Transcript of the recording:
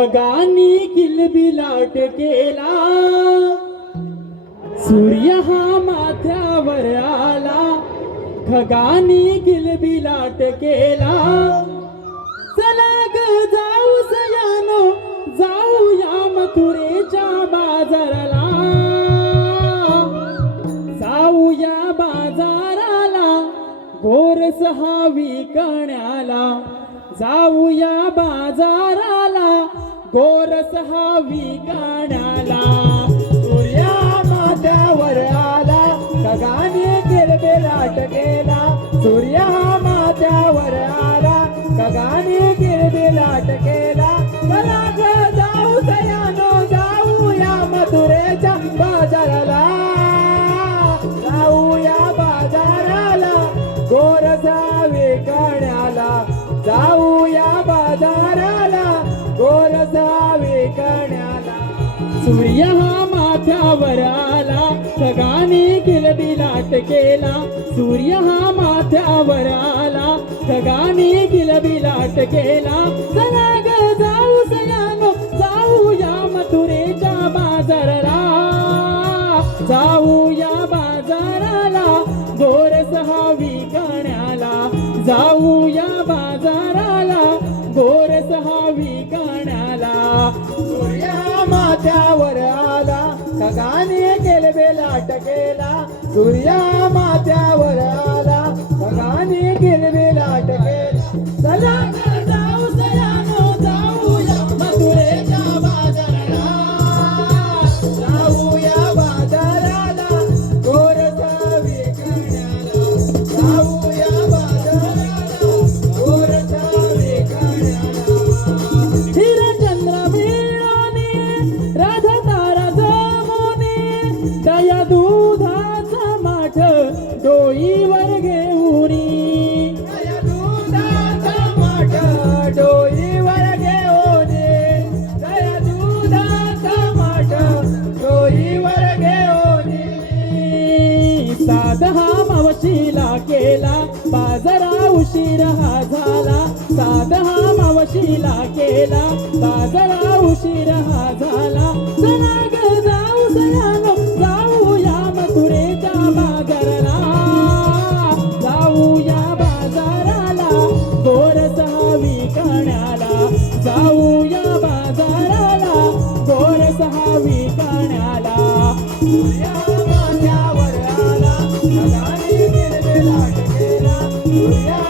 खगानी किलबिलाट केला. सूर्य हा माथ्यावर आला. खगानी किलबिलाट केला. चला ग जाऊ सयानो जाऊया मथुरेच्या बाजाराला. जाऊया बाजाराला गोरस हा विकण्याला. जाऊया बाजाराला गोरस हावी गाण्याला सूर्या माथ्यावर आला सगाने किलबिलाट केला सूर्य हा माथ्यावर आला गोरसा कण्याला सूर्य हा माथ्यावर आला. सगाने किलबिलाट केला. सूर्य हा माथ्यावर आला. सगाने किलबिलाट केला. चला गोरस हा गाण्याला. सूर्या माथ्यावर आला. खगाने केले बेलाट केला सूर्या माथ्यावर आला. खगाने केले बेलाट केला चला. दया दुधाचा माठ डोईवर घेऊनी दया दुधाचा माठ डोईवर घेऊनी दया दुधाचा माठ डोईवर घेऊनी साध हा मावशीला केला बाजारा उशीर हा झाला. साध हा मावशीला केला बाजारा उशीर हा झाला. Yeah.